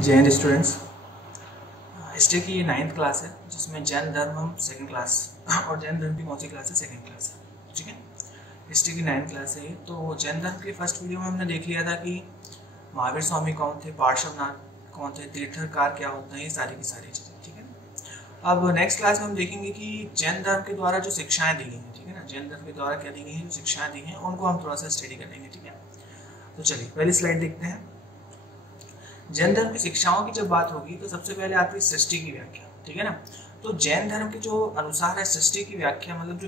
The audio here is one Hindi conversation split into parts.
जैन स्टूडेंट्स, हिस्ट्री की ये 9th क्लास है जिसमें जैन धर्म हम सेकंड क्लास और जैन धर्म की कौन सी क्लास है, सेकंड क्लास है। ठीक है, हिस्ट्री की 9th क्लास है ये। तो जैन धर्म की फर्स्ट वीडियो में हमने देख लिया था कि महावीर स्वामी कौन थे, पार्श्वनाथ कौन थे, तीर्थंकर क्या होता है, ये सारी की सारी चीज़ें। ठीक है, अब नेक्स्ट क्लास में हम देखेंगे कि जैन धर्म के द्वारा जो शिक्षाएँ दी गई हैं, ठीक है ना, जैन धर्म के द्वारा क्या दी गई हैं, जो शिक्षाएँ दी हैं उनको हम थोड़ा सा स्टडी करेंगे। ठीक है, तो चलिए पहली स्लाइड देखते हैं। जैन धर्म की शिक्षाओं की जब बात होगी तो सबसे पहले आती है सृष्टि की व्याख्या। ठीक है ना, तो जैन धर्म के जो अनुसार है सृष्टि की व्याख्या मतलब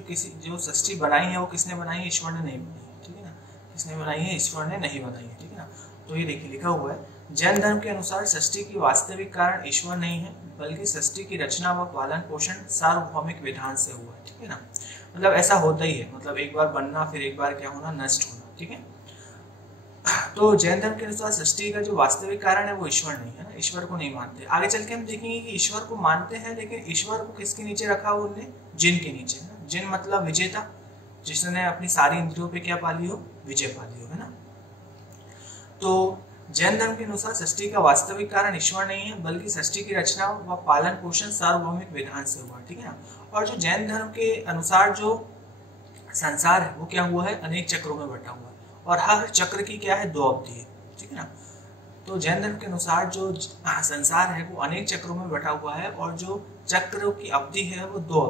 जो सृष्टि बनाई है वो किसने बनाई है, ईश्वर ने नहीं बनाई है। ठीक है ना, किसने बनाई है, ईश्वर ने नहीं बनाई है। ठीक है ना, तो ये देखिए लिखा हुआ है, जैन धर्म के अनुसार सृष्टि की वास्तविक कारण ईश्वर नहीं है बल्कि सृष्टि की रचना व पालन पोषण सार्वभौमिक विधान से हुआ है। ठीक है ना, मतलब ऐसा होता ही है, मतलब एक बार बनना फिर एक बार क्या होना, नष्ट होना। ठीक है, तो जैन धर्म के अनुसार सृष्टि का जो वास्तविक कारण है वो ईश्वर नहीं है ना, ईश्वर को नहीं मानते। आगे चल के हम देखेंगे कि ईश्वर को मानते हैं लेकिन ईश्वर को किसके नीचे रखा हुआ उन्होंने, जिन के नीचे ना। जिन मतलब विजेता, जिसने अपनी सारी इंद्रियों पे क्या पाली हो, विजय पाली हो, है ना। तो जैन धर्म के अनुसार सृष्टि का वास्तविक कारण ईश्वर नहीं है बल्कि सृष्टि की रचना व पालन पोषण सार्वभौमिक विधान से हुआ। ठीक है ना, और जो जैन धर्म के अनुसार जो संसार है वो क्या हुआ है, अनेक चक्रों में बटा हुआ है और हर चक्र की क्या है, 2 अवधि है। ठीक है ना, तो जैन धर्म के अनुसार जो संसार है वो अनेक चक्रों में बटा हुआ है और जो चक्रों की अवधि है वो दो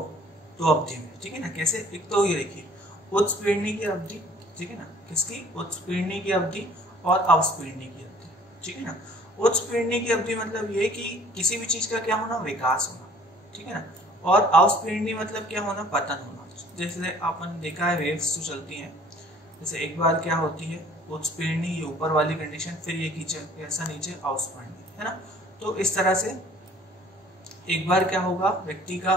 अवधि में। ठीक है ना, कैसे, एक तो ये देखिए उत्पीड़नी की अवधि, ठीक है ना, किसकी, उत्पीड़नी की अवधि और अवस्पीड़नी की अवधि। ठीक है ना, उत्पीड़नी की अवधि मतलब ये कि किसी भी चीज का क्या होना, विकास होना। ठीक है ना, और अवस्पीड़नी मतलब क्या होना, पतन होना। जैसे अपन देखा है वेव्स जो चलती हैं, जैसे एक बार क्या होती है उत्पीड़नी, ये ऊपर वाली कंडीशन, फिर ये ऐसा नीचे अवस्पीड़नी, है ना। तो इस तरह से एक बार क्या होगा, व्यक्ति का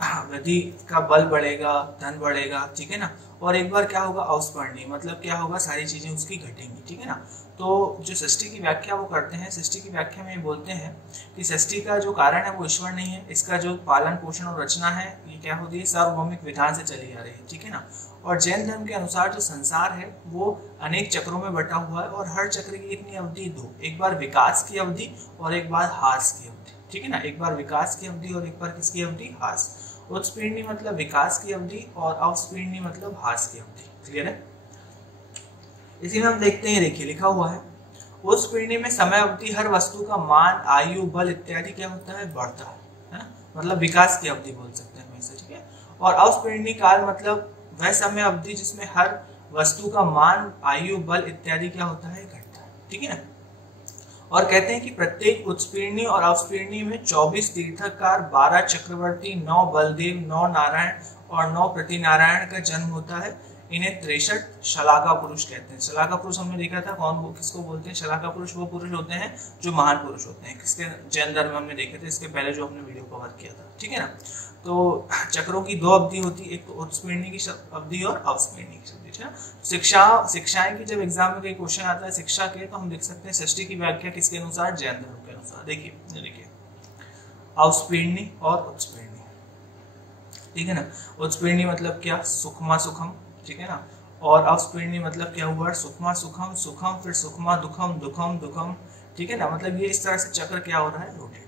वृद्धि का बल बढ़ेगा, धन बढ़ेगा। ठीक है ना, और एक बार क्या होगा, अवस्पीड़नी मतलब क्या होगा, सारी चीजें उसकी घटेंगी। ठीक है ना, तो जो सृष्टि की व्याख्या वो करते हैं, सृष्टि की व्याख्या में ये बोलते हैं कि सृष्टि का जो कारण है वो ईश्वर नहीं है, इसका जो पालन पोषण और रचना है ये क्या होती है, सार्वभौमिक विधान से चली आ रही है। ठीक है ना, और जैन धर्म के अनुसार जो संसार है वो अनेक चक्रों में बटा हुआ है और हर चक्र की कितनी अवधि, 2, एक बार विकास की अवधि और एक बार ह्रास की अवधि। ठीक है ना, एक बार विकास की अवधि और एक बार किसकी अवधि, ह्रास। उत्पीड़नी मतलब विकास की अवधि और अवस्पीड़नी मतलब ह्रास की अवधि। क्लियर है, इसी में हम देखते हैं, देखिए लिखा हुआ है, उत्पीड़नी में समय अवधि हर वस्तु का मान, आयु, बल इत्यादि क्या होता है, बढ़ता है ना, मतलब विकास की अवधि बोल सकते हैं हमेशा। ठीक है, और अवस्पीड़नी काल मतलब वह समय अवधि जिसमें हर वस्तु का मान, आयु, बल इत्यादि क्या होता है, घटता है। ठीक है ना, और कहते हैं कि प्रत्येक उत्पीड़नी और अवस्पीड़नी में 24 तीर्थंकर, 12 चक्रवर्ती, 9 बलदेव, 9 नारायण और 9 प्रतिनारायण का जन्म होता है। इन्हें 63 शलाका पुरुष कहते हैं। शलाका पुरुष हमने देखा था कौन, वो किसको बोलते हैं, शलाका पुरुष वो पुरुष होते हैं जो महान पुरुष होते हैं। किसके, जैन धर्म में हमने देखे थे इसके पहले जो हमने वीडियो कवर किया था। ठीक है ना, तो चक्रों की 2 अवधि होती है, एक तो उत्पीड़नी की अवधि और अवस्पीड़नी की अवधि। ठीक है, शिक्षाएं की जब एग्जाम में कोई क्वेश्चन आता है शिक्षा के, तो हम देख सकते हैं सृष्टि की व्याख्या किसके अनुसार, जैन धर्म के अनुसार। देखिए अवस्पीड़नी और उत्पीड़नी। ठीक है ना, उत्पीड़नी मतलब क्या, सुखमा सुखम। ठीक है ना, और अवस्पीड़नी मतलब क्या हुआ, सुखमा सुखम, सुखम फिर सुखमा दुखम, दुखम दुखम। ठीक है ना, मतलब ये इस तरह से चक्र क्या हो रहा है, रोटेट,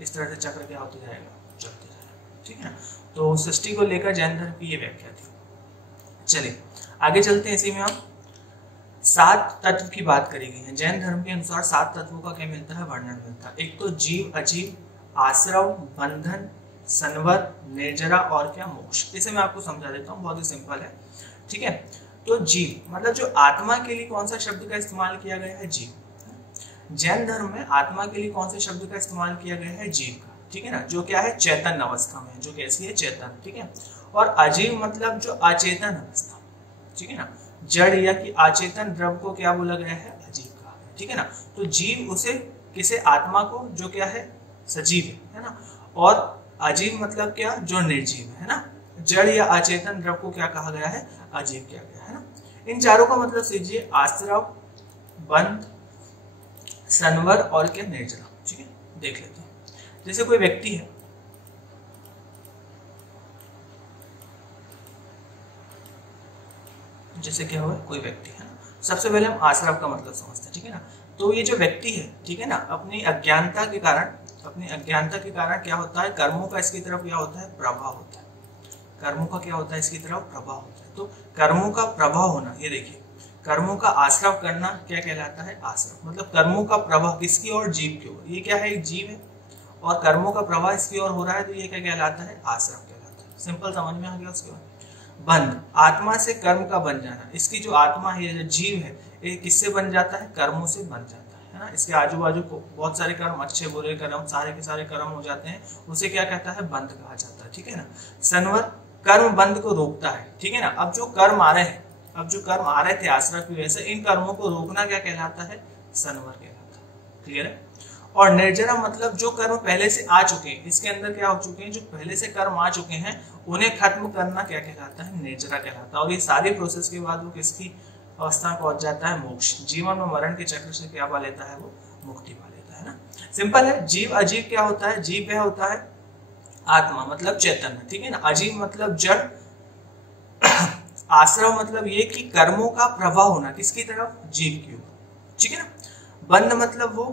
इस तरह से चक्र क्या होते जाएगा, चलते जाएगा। ठीक है ना, तो सृष्टि को लेकर जैन धर्म की ये व्याख्या थी। चलिए आगे चलते हैं, इसी में हम 7 तत्व की बात करी गई है। जैन धर्म के अनुसार 7 तत्वों का क्या मिलता है, वर्णन मिलता है। एक तो जीव, अजीव, आश्रव, बंधन, संवर, निर्जरा और क्या, मोक्ष। इसे मैं आपको समझा देता हूँ, बहुत ही सिंपल है। ठीक है, तो जीव मतलब जो आत्मा के लिए कौन सा शब्द का इस्तेमाल किया गया है, जीव। जैन धर्म में आत्मा के लिए कौन से शब्द का इस्तेमाल किया गया है, जीव का। ठीक है ना, जो क्या है, चैतन्य अवस्था में, जो कैसी है, चेतन। ठीक है, और अजीव मतलब जो अचेतन अवस्था। ठीक है ना, जड़ या कि अचेतन द्रव को क्या बोला गया है, अजीव कहा गया। ठीक है ना, तो जीव उसे किसे, आत्मा को, जो क्या है, सजीव है ना, और अजीव मतलब क्या, जो निर्जीव है ना। जड़ या अचेतन द्रव को क्या कहा गया है, अजीव किया गया है ना। इन चारों का मतलब सीजिए, आश्रव, बंध, संवर और क्या, निर्जरा। ठीक है, देख लेते हैं। जैसे कोई व्यक्ति है, जैसे क्या हुआ, कोई व्यक्ति है ना, सबसे पहले हम आश्रव का मतलब समझते हैं। ठीक है ना, तो ये जो व्यक्ति है, ठीक है ना, अपनी अज्ञानता के कारण क्या होता है, कर्मों का इसकी तरफ क्या होता है, प्रभाव होता है। कर्मों का क्या होता है, इसकी तरफ प्रभाव होता है। तो कर्मों का प्रभाव होना, ये देखिए, कर्मों का आश्रव करना क्या कहलाता है, आश्रव। मतलब कर्मों का प्रभाव किसकी ओर, जीव की ओर। ये क्या है, एक जीव है और कर्मों का प्रभाव इसकी ओर हो रहा है, तो ये क्या कहलाता है, आश्रव कहलाता है। सिंपल समझ में आ गया। उसके बाद बंध, आत्मा से कर्म का बन जाना। इसकी जो आत्मा है, जो जीव है, ये किससे बन जाता है, कर्मों से बन जाता है ना। इसके आजू बाजू को बहुत सारे कर्म, अच्छे बुरे कर्म, सारे के सारे कर्म हो जाते हैं, उसे क्या कहता है, बंध कहा जाता है, ठीक है ना। संवर, कर्म बंध को रोकता है, ठीक है ना। अब जो कर्म आ रहे थे आश्रय की वजह से, इन कर्मों को रोकना क्या कहलाता है, संवर कहलाता है। क्लियर है। और निर्जरा मतलब जो कर्म पहले से आ चुके हैं, इसके अंदर क्या हो चुके हैं, जो पहले से कर्म आ चुके हैं उन्हें खत्म करना क्या कहलाता है, निर्जरा कहलाता है। और ये सारी प्रोसेस के बाद वो किसकी अवस्था में पहुंच जाता है, मोक्ष। जीवन और मरण के चक्र से क्या पा लेता है, वो मुक्ति पा लेता है ना। सिंपल है। जीव अजीव क्या होता है, जीव क्या होता है, आत्मा मतलब चैतन्य, ठीक है ना। अजीव मतलब जड़, आश्रव मतलब ये कि कर्मों का प्रभाव होना किसकी तरफ, जीव की ओर, ठीक है ना। बंध मतलब वो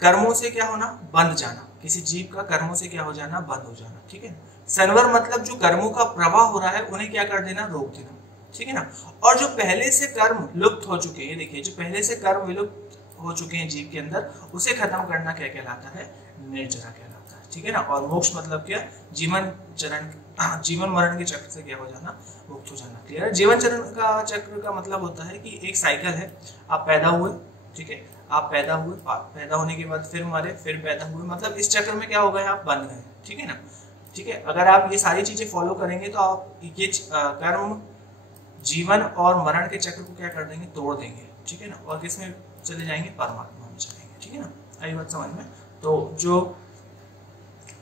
कर्मों से क्या होना, बंध जाना, किसी जीव का कर्मों से क्या हो जाना, बंद हो जाना, ठीक है। संवर मतलब जो कर्मों का प्रवाह हो रहा है उन्हें क्या कर देना, रोक देना, ठीक है ना। और जो पहले से कर्म लुप्त हो चुके हैं, देखिए जो पहले से कर्म विलुप्त हो चुके हैं जीव के अंदर, उसे खत्म करना क्या कहलाता है, निर्जरा कहलाता है, ठीक है ना। और मोक्ष मतलब क्या, जीवन मरण के चक्र से क्या हो जाना, मुक्त हो जाना। क्लियर है। जीवन चरण का चक्र का मतलब होता है कि एक साइकिल है, आप पैदा हुए, ठीक है, आप पैदा हुए, पैदा होने के बाद फिर मरे, फिर पैदा हुए, मतलब इस चक्र में क्या हो गए, आप बंध गए, ठीक है ना। ठीक है, अगर आप ये सारी चीजें फॉलो करेंगे तो आप ये कर्म, जीवन और मरण के चक्र को क्या कर देंगे, तोड़ देंगे, ठीक है ना। और किस में चले जाएंगे, परमात्मा में चलेंगे, ठीक है ना। आई बात समझ में। तो जो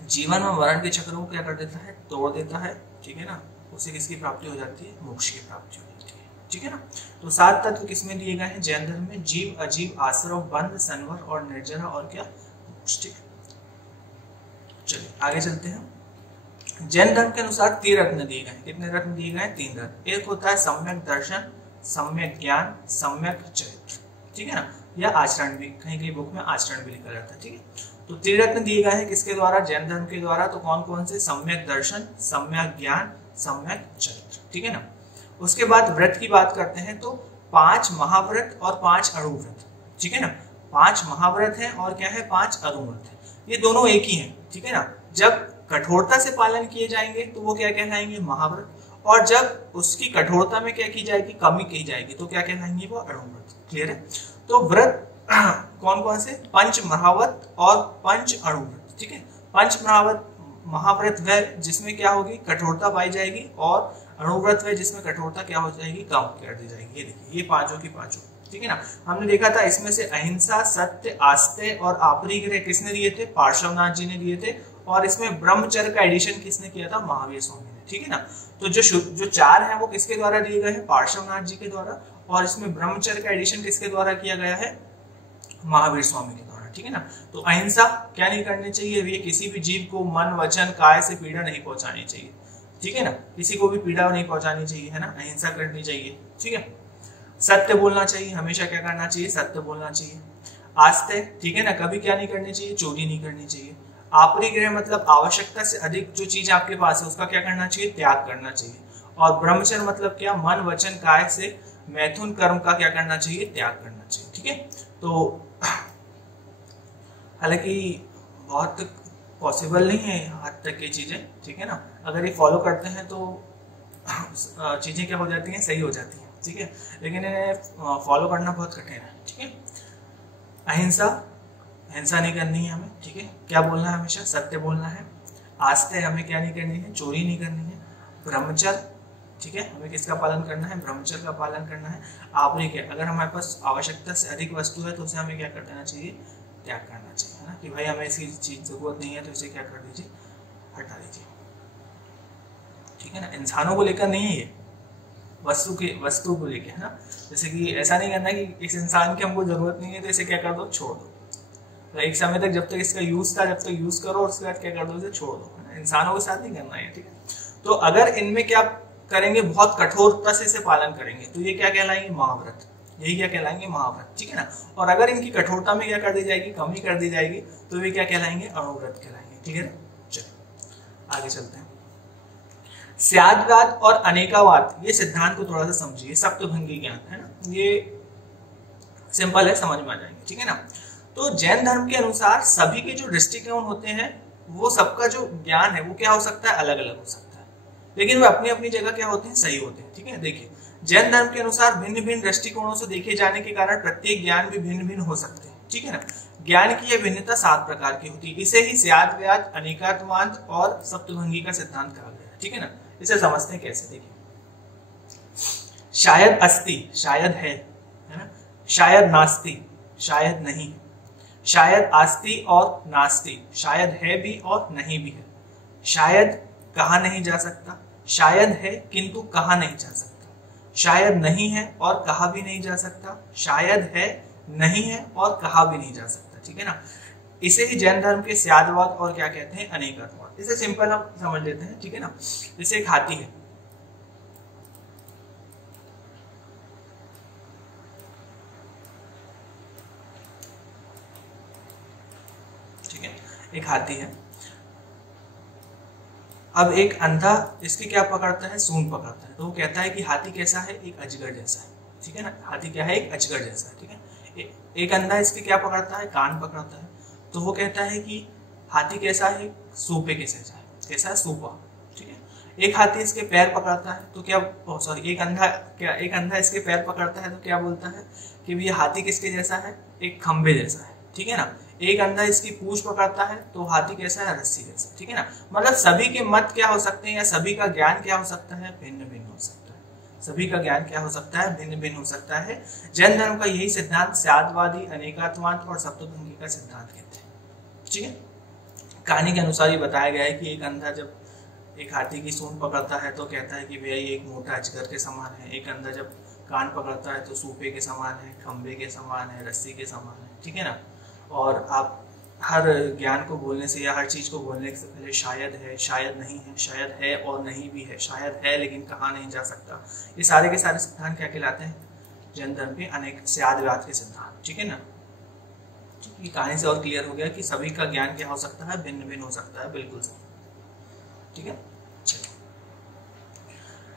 जीवन और मरण के चक्र को क्या कर देता है, तोड़ देता है, ठीक है ना, उसे किसकी प्राप्ति हो जाती है, मोक्ष की प्राप्ति हो जाती है, ठीक है ना। तो 7 तत्व किसमें दिए गए हैं, जैन धर्म में, जीव, अजीव, आश्रव, बंध, संवर और निर्जरा और क्या, मोक्ष, ठीक है। चलिए आगे चलते हैं। जैन धर्म के अनुसार 3 रत्न दिए गए। कितने रत्न दिए गए, 3 रत्न। एक होता है सम्यक दर्शन, सम्यक ज्ञान, सम्यक चरित्र, ठीक है ना, या आचरण भी, कहीं कहीं बुक में आचरण भी लिखा जाता है, ठीक है। तो 3 रत्न दिए गए हैं किसके द्वारा, जैन धर्म के द्वारा। तो कौन कौन से, सम्यक दर्शन, सम्यक ज्ञान, सम्यक चरित्र, ठीक है ना। उसके बाद व्रत की बात करते हैं तो 5 महाव्रत और 5 अणुव्रत, ठीक है ना। 5 महाव्रत हैं और क्या है, 5 अणुव्रत है। ये दोनों एक ही हैं, ठीक है ना। जब कठोरता से पालन किए जाएंगे तो वो क्या कहलाएंगे, महाव्रत, और जब उसकी कठोरता में क्या की जाएगी, कमी की जाएगी, तो क्या कहलाएंगे, वो अणुव्रत। क्लियर है। तो व्रत कौन कौन से, 5 महाव्रत और 5 अणुव्रत, ठीक है। 5 महाव्रत वह जिसमें क्या होगी, कठोरता पाई जाएगी, और अणुव्रत वह जिसमें कठोरता क्या हो जाएगी, कम कर दी जाएगी। ये देखिए, ये 5 की 5, ठीक है ना। हमने देखा था इसमें से अहिंसा, सत्य, आस्तेय और अपरिग्रह किसने दिए थे, पार्श्वनाथ जी ने दिए थे। और इसमें ब्रह्मचर्य का एडिशन किसने किया था, महावीर स्वामी ने, ठीक है ना। तो जो 4 हैं वो किसके द्वारा दिए गए हैं, पार्श्वनाथ जी के द्वारा। और इसमें ब्रह्मचर्य का एडिशन किसके द्वारा किया गया है, महावीर स्वामी के द्वारा, ठीक है ना। तो अहिंसा क्या नहीं करनी चाहिए, ये किसी भी जीव को मन, वचन, काय से पीड़ा नहीं पहुंचानी चाहिए, ठीक है ना। किसी को भी पीड़ा नहीं पहुंचानी चाहिए, है ना, अहिंसा करनी चाहिए, ठीक है। सत्य बोलना चाहिए, हमेशा क्या करना चाहिए, सत्य बोलना चाहिए। आस्ते, ठीक है ना, कभी क्या नहीं करनी चाहिए, चोरी नहीं करनी चाहिए। अपरिग्रह मतलब आवश्यकता से अधिक जो चीज आपके पास है उसका क्या करना चाहिए, त्याग करना चाहिए। और ब्रह्मचर्य मतलब क्या, मन, वचन, काय से मैथुन कर्म का क्या करना चाहिए, त्याग करना चाहिए, ठीक है। तो हालांकि बहुत पॉसिबल नहीं है हद तक ये चीजें, ठीक है ना। अगर ये फॉलो करते हैं तो चीजें क्या हो जाती हैं, सही हो जाती हैं, ठीक है। लेकिन इन्हें फॉलो करना बहुत कठिन है, ठीक है। अहिंसा, हिंसा नहीं करनी है हमें, ठीक है। क्या बोलना है, हमेशा सत्य बोलना है। आस्ते, हमें क्या नहीं करनी है, चोरी नहीं करनी है। ब्रह्मचर्य, ठीक है, हमें किसका पालन करना है, ब्रह्मचर्य का पालन करना है। अपरिग्रह, अगर हमारे पास आवश्यकता से अधिक वस्तु है तो उसे हमें क्या कर देना चाहिए, त्याग करना चाहिए, है ना, कि भाई हमें इसकी चीज जरूरत नहीं है तो इसे क्या कर दीजिए, हटा दीजिए, ठीक है ना। इंसानों को लेकर नहीं है ये, वस्तु को लेकर, है ना। जैसे कि ऐसा नहीं करना कि इस इंसान की हमको जरूरत नहीं है तो इसे क्या कर दो, छोड़ दो। तो एक समय तक जब तक इसका यूज था, जब तक यूज करो, और उसके बाद क्या कर दो, इसे छोड़ दो, है ना। इंसानों के साथ नहीं करना है, ठीक है। तो अगर इनमें क्या करेंगे, बहुत कठोरता से इसे पालन करेंगे तो ये क्या कहलाएंगे, महाव्रत। यही क्या कहलाएंगे, महाव्रत, ठीक है ना। और अगर इनकी कठोरता में क्या कर दी जाएगी, कमी कर दी जाएगी, तो वे क्या कहलाएंगे, अणुव्रत कहलाएंगे। क्लियर है, चलिए आगे चलते हैं। स्याद्वाद और अनेकावाद, ये सिद्धांत को थोड़ा सा समझिए, सप्तभंगी ज्ञान है ना, ये सिंपल है, समझ में आ जाएंगे, ठीक है ना। तो जैन धर्म के अनुसार सभी के जो दृष्टिकोण होते हैं, वो सबका जो ज्ञान है वो क्या हो सकता है, अलग अलग हो सकता है, लेकिन वे अपनी अपनी जगह क्या होते हैं, सही होते हैं, ठीक है। देखिए जैन धर्म के अनुसार भिन्न भिन्न दृष्टिकोणों से देखे जाने के कारण प्रत्येक ज्ञान भी भिन्न भिन्न हो सकते हैं, ठीक है ना। ज्ञान की यह भिन्नता 7 प्रकार की होती है, इसे ही स्याद्वाद, अनेकात्वाद और सप्तभंगी का सिद्धांत कहा गया है, ठीक है ना। इसे समझते हैं कैसे, देखिए शायद अस्ति, शायद है ना, शायद नास्ति, शायद नहीं, शायद आस्ति और नास्ति, शायद है भी और नहीं भी है, शायद कहा नहीं जा सकता, शायद है किंतु कहा नहीं जा सकता, शायद नहीं है और कहा भी नहीं जा सकता, शायद है नहीं है और कहा भी नहीं जा सकता, ठीक है ना। इसे ही जैन धर्म के स्याद्वाद और क्या कहते हैं, अनेकात्वाद। इसे सिंपल हम समझ लेते हैं, ठीक है ना। जैसे एक हाथी है, ठीक है, एक हाथी है। अब एक अंधा इसके क्या पकड़ता है, सूंड पकड़ता है, तो वो कहता है कि हाथी कैसा है, एक अजगर जैसा है, ठीक है ना। हाथी क्या है, एक अजगर जैसा है, ठीक है। एक अंधा इसके क्या पकड़ता है, कान पकड़ता है, तो वो कहता है कि हाथी कैसा है, सूपे के जैसा है, कैसा है, सूपा, ठीक है। एक हाथी इसके पैर पकड़ता है तो क्या, सॉरी, एक अंधा इसके पैर पकड़ता है तो क्या बोलता है कि ये हाथी किसके जैसा है, एक खंबे जैसा है, ठीक है ना। एक अंधा इसकी पूंछ पकड़ता है तो हाथी कैसा है, रस्सी जैसा, ठीक है ना। मतलब सभी के मत क्या हो सकते हैं, या सभी का ज्ञान क्या हो सकता है, भिन्न भिन्न हो सकता है, सभी का ज्ञान क्या हो सकता है, भिन्न भिन्न हो सकता है। जैन धर्म का यही सिद्धांत स्याद्वादी, अनेकात्वाद और सप्तभंगी का सिद्धांत कहते हैं, ठीक है। कहानी के अनुसार ये बताया गया है कि एक अंधा जब एक हाथी की सूंड पकड़ता है तो कहता है कि भैया ये एक मोटा अजगर के समान है। एक अंधा जब कान पकड़ता है तो सूपे के समान है, खंबे के समान है, रस्सी के समान है, ठीक है ना। और आप हर ज्ञान को बोलने से या हर चीज को बोलने से पहले शायद है, शायद नहीं है, शायद है और नहीं भी है, शायद है लेकिन कहा नहीं जा सकता, ये सारे के सारे सिद्धांत क्या कहलाते हैं, जैन धर्म के अनेक स्याद्वाद के सिद्धांत, ठीक है ना। ये कहानी से और क्लियर हो गया कि सभी का ज्ञान क्या हो सकता है, भिन्न भिन्न हो सकता है, बिल्कुल सही, ठीक है।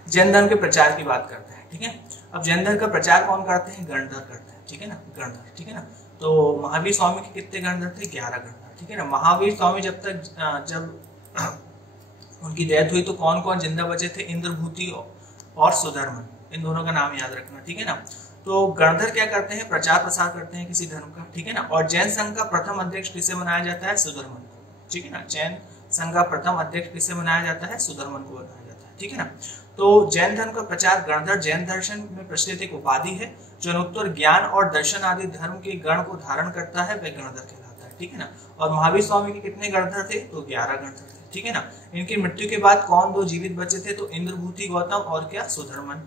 जैन धर्म के प्रचार की बात करते हैं, ठीक है। अब जैन धर्म का प्रचार कौन करते हैं, गणधर करते हैं, ठीक है ना, गणधर, ठीक है ना। तो महावीर स्वामी के कितने गणधर थे, 11 गणधर, ठीक है ना। महावीर स्वामी जब उनकी डेथ हुई तो कौन कौन जिंदा बचे थे, इंद्रभूति और सुधर्मन, इन दोनों का नाम याद रखना, ठीक है ना। तो गणधर क्या करते हैं, प्रचार प्रसार करते हैं किसी धर्म का, ठीक है ना। और जैन संघ का प्रथम अध्यक्ष किसे बनाया जाता है, सुधर्मन को, ठीक है ना। जैन संघ का प्रथम अध्यक्ष किसे बनाया जाता है, सुधर्मन को बनाया जाता है, ठीक है ना। तो जैन धर्म का प्रचार गणधर जैन दर्शन में प्रचलित एक उपाधि है जो अनुत्तर ज्ञान और दर्शन आदि धर्म के गण को धारण करता है, वह गणधर कहलाता है, ठीक है ना। और महावीर स्वामी के कितने गणधर थे, तो 11 गणधर थे, ठीक है ना। इनकी मृत्यु के बाद कौन 2 जीवित बचे थे, तो इंद्रभूति गौतम और क्या, सुधर्मन।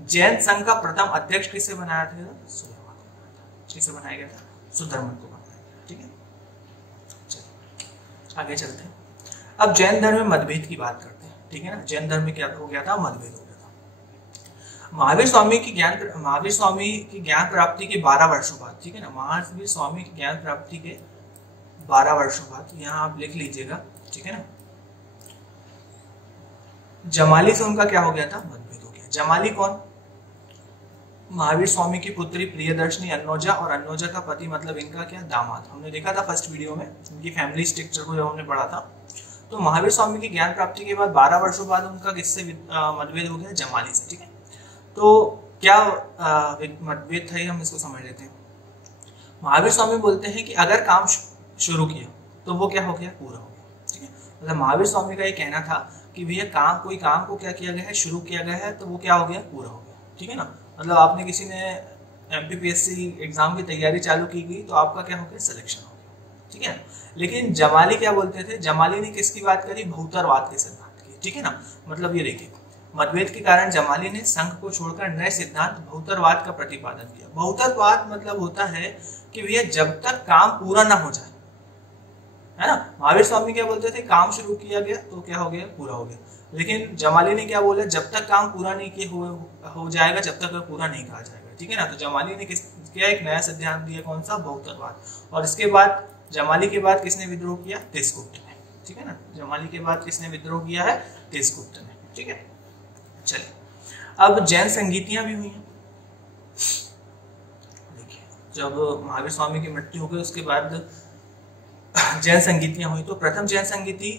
जैन संघ का प्रथम अध्यक्ष किसे बनाया था, सुधर्मन को, किसे बनाया गया था, सुधर्मन को बनाया गया, ठीक है। चलिए आगे चलते हैं। अब जैन धर्म में मतभेद की बात करते हैं, ठीक है ना। जैन धर्म में क्या हो गया था, मतभेद हो गया था। महावीर स्वामी की ज्ञान प्राप्ति के 12 वर्षों बाद, ठीक है ना, महावीर स्वामी की ज्ञान प्राप्ति के 12 वर्षों बाद, यहाँ आप लिख लीजिएगा, ठीक है ना। जमाली से उनका क्या हो गया था, मतभेद हो गया। जमाली कौन, महावीर स्वामी की पुत्री प्रियदर्शनी अन्नोजा, और अन्नोजा का पति मतलब इनका क्या, दामाद। हमने देखा था फर्स्ट वीडियो में इनकी फैमिली स्ट्रक्चर को जब हमने पढ़ा था। तो महावीर स्वामी की ज्ञान प्राप्ति के बाद 12 वर्षों बाद उनका किससे मतभेद हो गया, जमाली से, ठीक है। तो क्या मतभेद था, हम इसको समझ लेते हैं। महावीर स्वामी बोलते हैं कि अगर काम शुरू किया तो वो क्या हो गया, पूरा हो गया, ठीक है। मतलब महावीर स्वामी का ये कहना था कि भैया कोई काम को क्या किया गया है, शुरू किया गया है, तो वो क्या हो गया, पूरा हो गया, ठीक है ना। मतलब आपने किसी ने MPPSC एग्जाम की तैयारी चालू की गई तो आपका क्या हो गया, सिलेक्शन हो गया, ठीक है। लेकिन जमाली क्या बोलते थे, जमाली ने किसकी बात करी, बहुतरवाद के सिद्धांत की, ठीक है ना। मतलब ये देखिए, मतभेद के कारण जमाली ने संघ को छोड़कर नए सिद्धांत बहुतरवाद का प्रतिपादन किया। बहुतरवाद मतलब होता है कि भैया जब तक काम पूरा ना हो जाए, है ना। महावीर स्वामी क्या बोलते थे, काम शुरू किया गया तो क्या हो गया, पूरा हो गया। लेकिन जमाली ने क्या बोला, जब तक काम पूरा नहीं किया हो जाएगा, जब तक पूरा नहीं कहा जाएगा, ठीक है ना। तो जमाली ने किया एक नया सिद्धांत दिया, कौन सा, बहुत्ववाद। और इसके बाद जमाली के बाद किसने विद्रोह किया, तेजगुप्त ने, ठीक है ना। जमाली के बाद किसने विद्रोह किया है, तेजगुप्त ने, ठीक है। चलिए अब जैन संगीतियां भी हुई हैं। देखिए जब महावीर स्वामी की मृत्यु हो गई उसके बाद जैन संगीतियां हुई। तो प्रथम जैन संगीति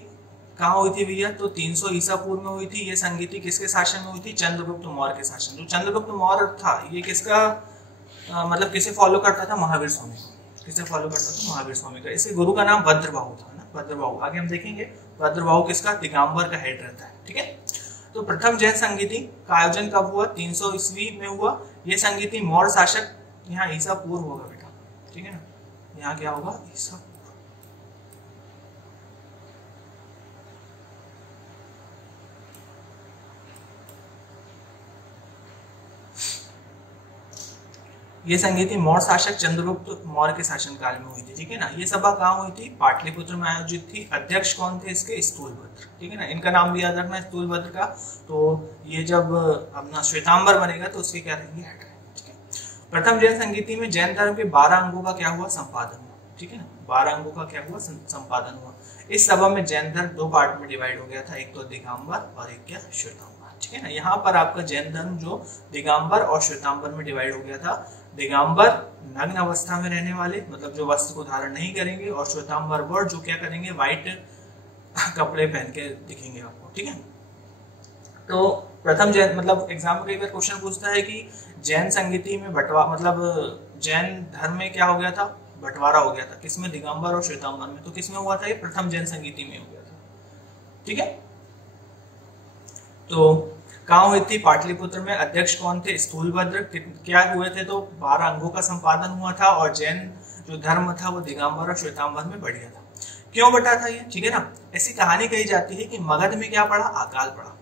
कहाँ हुई थी भैया, तो 300 ईसा पूर्व में हुई थी। ये संगीति किसके शासन में हुई थी, चंद्रगुप्त मौर्य के शासन। जो चंद्रगुप्त मौर्य था ये किसका मतलब किसे फॉलो करता था, महावीर स्वामी को। किसे फॉलो करता था, महावीर स्वामी का। इसके गुरु का नाम भद्रबाहु था ना, भद्रबाहु। आगे हम देखेंगे भद्रबाहु किसका, दिगंबर का हेड रहता है, ठीक है। तो प्रथम जैन संगीति का आयोजन कब हुआ, 300 ईस्वी में हुआ। ये संगीति मौर्य शासक, यहाँ ईसा पूर्व होगा बेटा, ठीक है ना। यहाँ क्या होगा, ईसा। ये संगीति मौर्य शासक चंद्रगुप्त मौर्य के शासनकाल में हुई थी, ठीक है ना। ये सभा कहाँ हुई थी, पाटलिपुत्र में आयोजित थी। अध्यक्ष कौन थे इसके, स्थूलभद्र, ठीक है ना। इनका नाम भी याद रखना, स्थूलभद्र का। तो ये जब अपना श्वेतांबर बनेगा तो उसके क्या रहेंगे, हेड, ठीक है। प्रथम जैन संगीति में जैन धर्म के 12 अंगों का क्या हुआ, संपादन हुआ, ठीक है ना। 12 अंगों का क्या हुआ, संपादन हुआ। इस सभा में जैन धर्म 2 पार्ट में डिवाइड हो गया था, एक तो दिगंबर और एक क्या, श्वेतांबर, ठीक है ना। यहाँ पर आपका जैन धर्म जो दिगंबर और श्वेतांबर में डिवाइड हो गया था। दिगंबर नग्न अवस्था में रहने वाले, मतलब जो वस्त्र को धारण नहीं करेंगे, और श्वेतांबर वर जो क्या करेंगे, व्हाइट कपड़े पहन के दिखेंगे आपको, ठीक है। तो प्रथम जैन मतलब एग्जाम में कई बार क्वेश्चन पूछता है कि जैन संगीति में मतलब जैन धर्म में क्या हो गया था, बंटवारा हो गया था, किसमें, दिगंबर और श्वेतांबर में। तो किसमें हुआ था, ये प्रथम जैन संगीति में हो गया था, ठीक है। तो कहाँ हुई थी, पाटलिपुत्र में। अध्यक्ष कौन थे, स्थूलभद्र। क्या हुए थे, तो 12 अंगों का संपादन हुआ था। और जैन जो धर्म था वो दिगंबर और श्वेतांबर में बढ़ गया था। क्यों बटा था ये, ठीक है ना। ऐसी कहानी कही जाती है कि मगध में क्या पड़ा, अकाल पड़ा।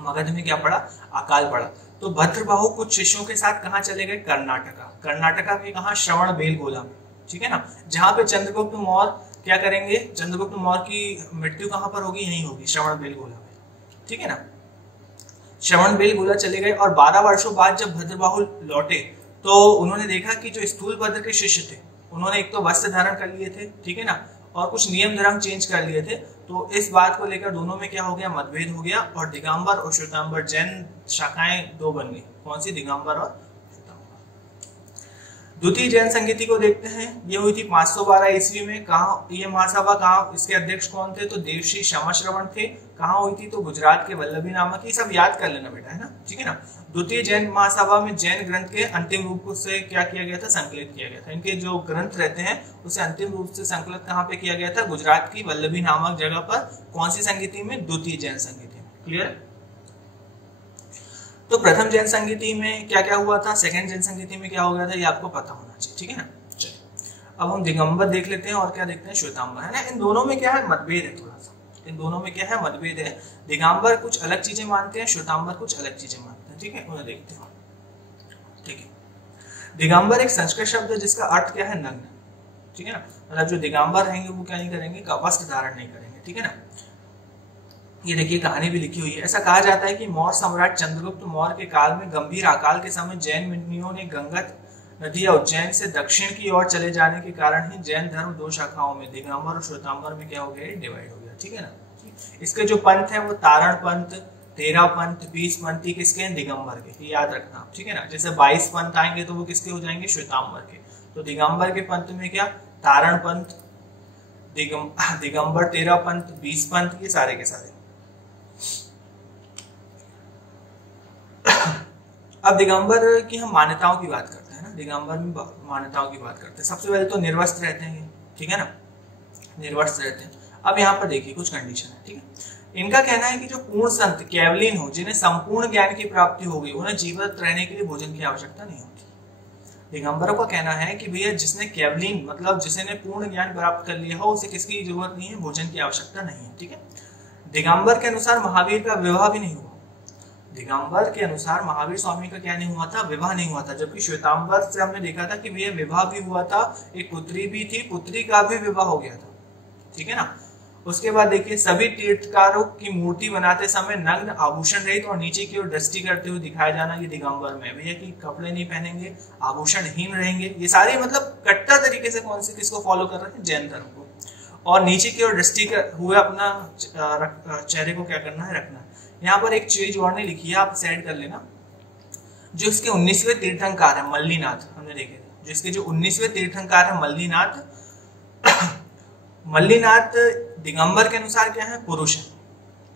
मगध में क्या पड़ा, अकाल पड़ा। तो भद्रबाहु कुछ शिष्यों के साथ कहाँ चले गए, कर्नाटका। कर्नाटका में कहाँ, श्रवणबेलगोला में, ठीक है ना। जहाँ पे चंद्रगुप्त मौर्य क्या करेंगे, चंद्रगुप्त मौर्य की मृत्यु कहाँ पर होगी, यही होगी, श्रवणबेलगोला में, ठीक है ना। श्रवणबेलगोला चले गए। और 12 वर्षों बाद जब भद्रबाहु लौटे तो उन्होंने देखा कि जो स्थूलभद्र के शिष्य थे उन्होंने एक तो वस्त्र धारण कर लिए थे, ठीक है ना, और कुछ नियम धर्म चेंज कर लिए थे। तो इस बात को लेकर दोनों में क्या हो गया, मतभेद हो गया। और दिगंबर और श्वेतांबर जैन शाखाएं 2 बन गई, कौन सी, दिगंबर और द्वितीय जैन संगीति को देखते हैं। ये हुई थी 512 ईस्वी में। कहा ये महासभा, कहा इसके अध्यक्ष कौन थे, तो देवश्री क्षमाश्रवण थे। कहाँ हुई थी, तो गुजरात के वल्लभी नामक। ये सब याद कर लेना बेटा, है ना, ठीक है ना। द्वितीय जैन महासभा में जैन ग्रंथ के अंतिम रूप से क्या किया गया था, संकलित किया गया था। इनके जो ग्रंथ रहते हैं उसे अंतिम रूप से संकलित कहाँ पे किया गया था, गुजरात की वल्लभी नामक जगह पर। कौन सी संगीति में, द्वितीय जैन संगीति में, क्लियर। तो प्रथम जैन संगीति में क्या क्या हुआ था, सेकंड जैन संगीति में क्या हो गया था, ये आपको पता होना चाहिए, ठीक है ना। चलिए अब हम दिगंबर देख लेते हैं और क्या देखते हैं, श्वेतांबर, है ना। इन दोनों में क्या है, मतभेद है थोड़ा सा। इन दोनों में क्या है, मतभेद है। दिगंबर कुछ अलग चीजें मानते हैं, श्वेतांबर कुछ अलग चीजें मानते हैं, ठीक है। उन्हें देखते हैं, ठीक है। दिगंबर एक संस्कृत शब्द है जिसका अर्थ क्या है, नग्न, ठीक है ना। मतलब जो दिगंबर रहेंगे वो क्या नहीं करेंगे, वस्त्र धारण नहीं करेंगे, ठीक है ना। ये देखिए कहानी भी लिखी हुई है। ऐसा कहा जाता है कि मौर्य सम्राट चंद्रगुप्त मौर्य के काल में गंभीर अकाल के समय जैन मुनियों ने गंगत नदी और उज्जैन से दक्षिण की ओर चले जाने के कारण ही जैन धर्म 2 शाखाओं में, दिगंबर और श्वेतांबर में क्या हो गया, डिवाइड हो गया, ठीक है ना। इसके जो पंथ है वो तारण पंथ, 13 पंथ, 20 पंथ किसके हैं, दिगंबर के, याद रखना, ठीक है ना। जैसे 22 पंथ आएंगे तो वो किसके हो जाएंगे, श्वेतांबर के। तो दिगंबर के पंथ में क्या, तारण पंथ, दिगंबर 13 पंथ, 20 पंथ, ये सारे के सारे। अब दिगंबर की हम मान्यताओं की बात करते हैं ना, दिगंबर में मान्यताओं की बात करते हैं। सबसे पहले तो निर्वस्त्र रहते हैं, ठीक है ना, निर्वस्त्र रहते हैं। अब यहाँ पर देखिए कुछ कंडीशन है, ठीक है। इनका कहना है कि जो पूर्ण संत केवलीन हो, जिन्हें संपूर्ण ज्ञान की प्राप्ति हो गई, उन्हें जीवित रहने के लिए भोजन की आवश्यकता नहीं होती। दिगंबरों का कहना है कि भैया जिसने केवलीन मतलब जिसने पूर्ण ज्ञान प्राप्त कर लिया हो उसे किसकी जरूरत नहीं है, भोजन की आवश्यकता नहीं है, ठीक है। दिगंबर के अनुसार महावीर का विवाह भी नहीं हुआ। दिगंबर के अनुसार महावीर स्वामी का क्या नहीं हुआ था, विवाह नहीं हुआ था। जबकि श्वेतांबर से हमने देखा था कि भैया विवाह भी हुआ था, एक पुत्री भी थी, पुत्री का भी विवाह हो गया था, ठीक है ना। उसके बाद देखिए सभी तीर्थकारों की मूर्ति बनाते समय नग्न आभूषण रहित और नीचे की ओर दृष्टि करते हुए दिखाया जाना, ये दिगंबर में भैया कि कपड़े नहीं पहनेंगे, आभूषणहीन रहेंगे। ये सारे मतलब कट्टर तरीके से कौन से किसको फॉलो कर रहे हैं, जैन धर्म को। और नीचे की ओर दृष्टि हुए अपना चेहरे को क्या करना है, रखना है। यहाँ पर एक चीज और नहीं लिखी है, आप साइड कर लेना। जो इसके 19वें तीर्थंकर है मल्लीनाथ, हमने देखे थे, जिसके जो 19वें तीर्थंकर है मल्लीनाथ, मल्लीनाथ दिगंबर के अनुसार क्या है, पुरुष है,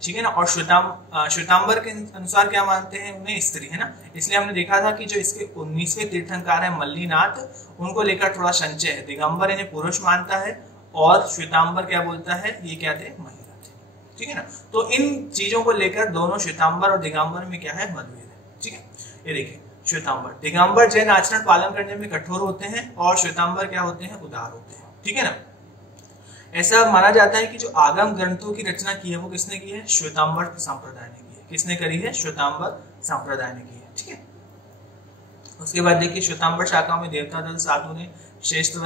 ठीक है ना। और श्वेतांबर के अनुसार क्या मानते हैं, उन्हें स्त्री, है ना। इसलिए हमने देखा था कि जो इसके 19वें तीर्थंकर है मल्लीनाथ, उनको लेकर थोड़ा संचय है। दिगंबर इन्हें पुरुष मानता है और श्वेतांबर क्या बोलता है, ये क्या थे, महिला थे, ठीक है ना। तो इन चीजों को लेकर दोनों श्वेतांबर और दिगंबर में क्या है, मतभेद है, ठीक है। ये देखिए श्वेतांबर, दिगंबर जैन आचरण पालन करने में कठोर होते हैं और श्वेतांबर क्या होते हैं, उदार होते हैं, ठीक है ना। ऐसा माना जाता है कि जो आगम ग्रंथों की रचना की है वो किसने की है, श्वेतांबर संप्रदाय ने की है। किसने करी है, श्वेतांबर संप्रदाय ने की है, ठीक है। उसके बाद देखिए श्वेतांबर शाखा में देवता दल साधु ने श्वेत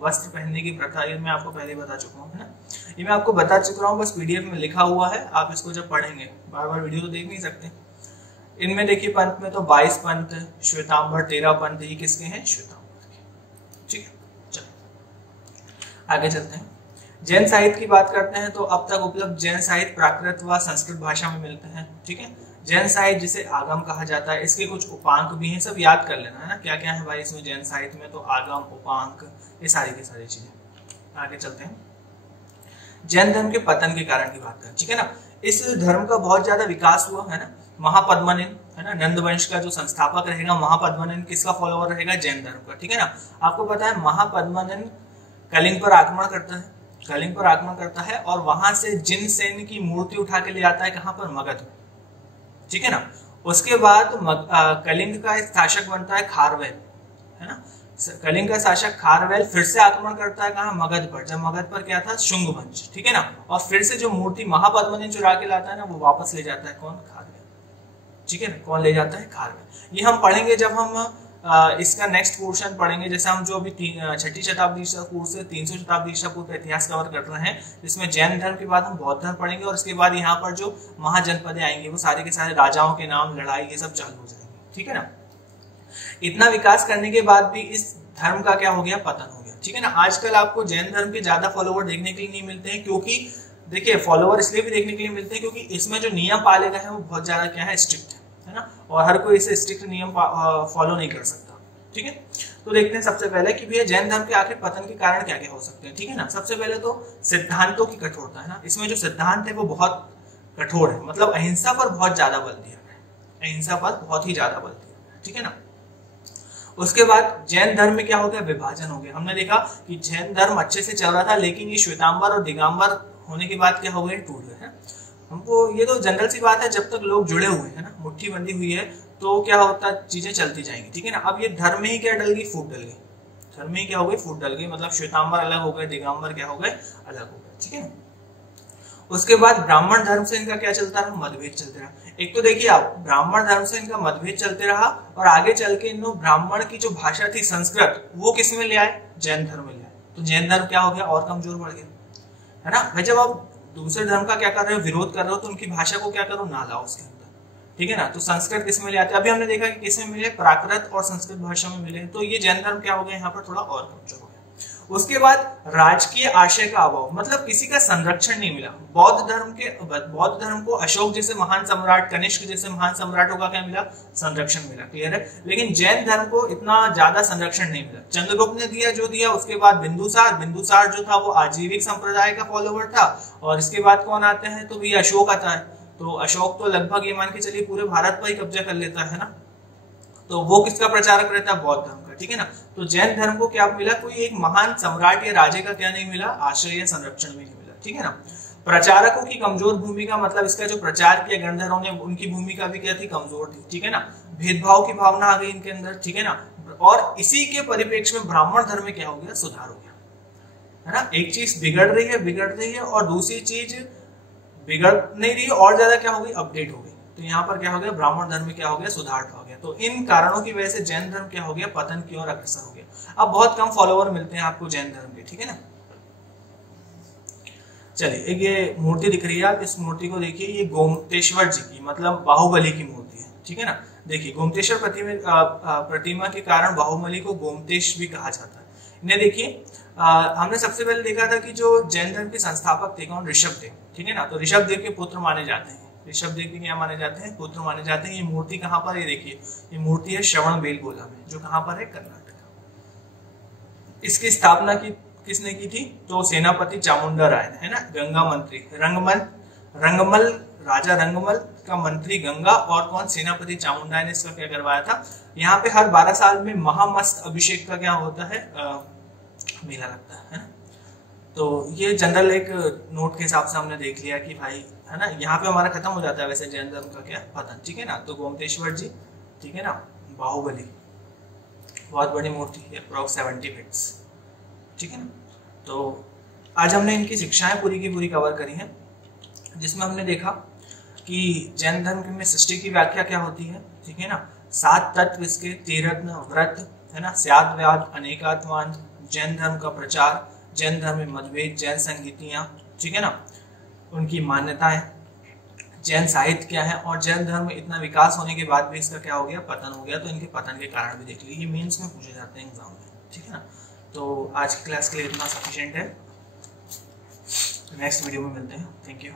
वस्त्र पहनने की प्रथा, ये मैं आपको पहले बता चुका हूँ, है ना। ये मैं आपको बता चुका हूँ, बस पीडीएफ में लिखा हुआ है, आप इसको जब पढ़ेंगे, बार बार वीडियो तो देख नहीं सकते। इनमें देखिए पंथ में तो 22 पंथ, श्वेतांबर 13 पंथ, ये किसके हैं, श्वेतांबर के, ठीक है। चलो आगे चलते हैं। जैन साहित्य की बात करते हैं तो अब तक उपलब्ध जैन साहित्य प्राकृत व संस्कृत भाषा में मिलते हैं, ठीक है। जैन साहित्य जिसे आगम कहा जाता है, इसके कुछ उपांक भी हैं, सब याद कर लेना, है ना, क्या क्या है भाई इसमें जैन साहित्य में। तो आगम, उपांक, ये सारी की सारी चीजें। आगे चलते हैं। जैन धर्म के पतन के कारण की बात करें, ठीक है ना। इस धर्म का बहुत ज्यादा विकास हुआ, है ना। महापद्मनिन, है ना, नंद वंश का जो संस्थापक रहेगा महापद्मनिन, किसका फॉलोअर रहेगा, जैन धर्म का, ठीक है ना। आपको पता है महापद्मनिन कलिंग पर आक्रमण करता है, कलिंग पर आक्रमण करता है और वहां से जिनसेन की मूर्ति उठा के ले आता है, कहां पर, मगध में, ठीक है ना। उसके बाद कलिंग का शासक बनता है खारवेल, है ना। कलिंग का शासक खारवेल फिर से आक्रमण करता है, कहां, मगध पर। जब मगध पर क्या था, शुंग वंश, ठीक है ना। और फिर से जो मूर्ति महापद्मनिन चुरा के लाता है ना, वो वापस ले जाता है कौन, खारवेल, ठीक है ना। कौन ले जाता है, खारवेल। ये हम पढ़ेंगे जब हम इसका नेक्स्ट पोर्शन पढ़ेंगे, जैसे हम जो अभी 6ठी शताब्दी ईसा पूर्व से 300 शताब्दी ईसा पूर्व का इतिहास कवर कर रहे हैं, जिसमें जैन धर्म के बाद हम बौद्ध धर्म पढ़ेंगे और उसके बाद यहाँ पर जो महाजनपदें आएंगे वो सारे के सारे राजाओं के नाम, लड़ाई, ये सब चालू हो जाएंगे, ठीक है ना। इतना विकास करने के बाद भी इस धर्म का क्या हो गया, पतन हो गया, ठीक है ना। आजकल आपको जैन धर्म के ज्यादा फॉलोवर देखने के लिए नहीं मिलते हैं, क्योंकि देखिए फॉलोवर इसलिए भी देखने के लिए मिलते हैं क्योंकि इसमें जो नियम पाले गए हैं वो बहुत ज्यादा क्या है, स्ट्रिक्ट है ना। और हर कोई इसे स्ट्रिक्ट नियम फॉलो नहीं कर सकता, ठीक है। तो देखते हैं सबसे पहले कि भैया जैन धर्म के आखिर पतन के कारण क्या क्या हो सकते हैं, ठीक है ना। सबसे पहले तो सिद्धांतों की कठोरता, है ना। इसमें जो सिद्धांत है वो बहुत कठोर है, मतलब अहिंसा पर बहुत ज्यादा बल दिया है, अहिंसा पर बहुत ही ज्यादा बल दिया है, ठीक है ना। उसके बाद जैन धर्म में क्या हो गया, विभाजन हो गया। हमने देखा कि जैन धर्म अच्छे से चल रहा था, लेकिन ये श्वेतांबर और दिगंबर होने के बाद क्या हो गए, टूट गए हैं। हमको ये तो जनरल सी बात है, जब तक लोग जुड़े हुए हैं ना, मुट्ठी बंधी हुई है, तो क्या होता, चीजें चलती जाएंगी, ठीक है ना। अब ये धर्म में ही क्या डल गई, फूट डल गई, धर्म में ही क्या हो गई, फूट डल गई, मतलब श्वेतांबर अलग हो गए, दिगंबर क्या हो गए, अलग हो गए, ठीक है ना। उसके बाद ब्राह्मण धर्म से इनका क्या चलता रहा, मतभेद चलते रहा। एक तो देखिए आप, ब्राह्मण धर्म से इनका मतभेद चलते रहा और आगे चल के इन ब्राह्मण की जो भाषा थी संस्कृत, वो किस में ले आए, जैन धर्म में ले आए। तो जैन धर्म क्या हो गया, और कमजोर बढ़ गया, है ना भाई। जब आप दूसरे धर्म का क्या कर रहे हो, विरोध कर रहे हो, तो उनकी भाषा को क्या करो, ना लाओ उसके अंदर, ठीक है ना। तो संस्कृत किस में ले आते हैं, अभी हमने देखा कि किस में मिले, प्राकृत और संस्कृत भाषा में मिले। तो ये जैन धर्म क्या हो गया, यहाँ पर थोड़ा और कमजोर हो गया। उसके बाद राजकीय आशय का अभाव, मतलब किसी का संरक्षण नहीं मिला। बौद्ध धर्म को अशोक जैसे महान सम्राट, कनिष्क जैसे महान सम्राटों का क्या मिला, संरक्षण मिला, क्लियर है। लेकिन जैन धर्म को इतना ज्यादा संरक्षण नहीं मिला। चंद्रगुप्त ने दिया जो दिया, उसके बाद बिंदुसार जो था वो आजीविक संप्रदाय का फॉलोवर था, और इसके बाद कौन आते हैं, तो भी अशोक आता है। तो अशोक तो लगभग ये मान के चलिए पूरे भारत पर ही कब्जा कर लेता है ना। तो वो किसका प्रचारक रहता है, बौद्ध धर्म का, ठीक है ना। तो जैन धर्म को क्या मिला, कोई एक महान सम्राट या राजे का क्या नहीं मिला, आश्रय या संरक्षण भी नहीं मिला, ठीक है ना। प्रचारकों की कमजोर भूमिका, मतलब इसका जो प्रचार किया गणधरों ने, उनकी भूमिका भी क्या थी, कमजोर थी, ठीक है ना। भेदभाव की भावना आ गई इनके अंदर, ठीक है ना। और इसी के परिप्रेक्ष्य में ब्राह्मण धर्म में क्या हो गया, सुधार हो गया, है ना। एक चीज बिगड़ रही है और दूसरी चीज बिगड़ नहीं रही और ज्यादा क्या हो गई, अपडेट हो गई। तो यहाँ पर क्या हो गया, ब्राह्मण धर्म में क्या हो गया, सुधार हो गया। तो इन कारणों की वजह से जैन धर्म क्या हो गया, पतन की ओर अग्रसर हो गया। अब बहुत कम फॉलोवर मिलते हैं आपको जैन धर्म के, ठीक है ना। चलिए, एक ये मूर्ति दिख रही है, आप इस मूर्ति को देखिए, ये गोमतेश्वर जी की मतलब बाहुबली की मूर्ति है, ठीक है ना। देखिए गोमतेश्वर प्रतिमा के कारण बाहुबली को गोमतेश भी कहा जाता है। इन्हें देखिए, हमने सबसे पहले देखा था कि जो जैन धर्म के संस्थापक थे कौन, ऋषभदेव, ठीक है ना। तो ऋषभदेव के पुत्र माने जाते हैं, ऋषभदेव के क्या माने जाते हैं, पुत्र माने जाते हैं। ये मूर्ति कहाँ पर है, देखिए ये मूर्ति है श्रवणबेलगोला में, जो कहाँ पर है, कर्नाटक। इसकी स्थापना किसने की थी, तो सेनापति चामुंडा राय ने, है ना। गंगा मंत्री रंगमल राजा रंगमल का मंत्री गंगा और कौन, सेनापति चामुंडा ने इसका क्या करवाया था। यहाँ पे हर 12 साल में महामस्त अभिषेक का क्या होता है, मेला लगता है ना। तो ये जनरल एक नोट के हिसाब से हमने देख लिया कि भाई, है ना, यहाँ पे हमारा खत्म हो जाता है वैसे जैन धर्म का क्या पतन, ठीक है ना। तो गोमतेश्वर जी, ठीक है ना, बाहुबली बहुत बड़ी मूर्ति है, अप्रॉक्स 70 फीट्स, ठीक है ना। तो आज हमने इनकी शिक्षाएं पूरी की पूरी कवर करी हैं, जिसमें हमने देखा कि जैन धर्म में सृष्टि की व्याख्या क्या होती है, ठीक है ना। 7 तत्व इसके, 13 व्रत, है ना, स्याद व्याद, अनेकात्मान, जैन धर्म का प्रचार, जैन धर्म में मतभेद, जैन संगीतियां, ठीक है ना, उनकी मान्यताएं, जैन साहित्य क्या है, और जैन धर्म में इतना विकास होने के बाद भी इसका क्या हो गया, पतन हो गया। तो इनके पतन के कारण भी देख लीजिए, ये मेंस में पूछे जाते हैं एग्जाम में, ठीक है ना। तो आज की क्लास के लिए इतना सफिशिएंट है, नेक्स्ट वीडियो में मिलते हैं, थैंक यू।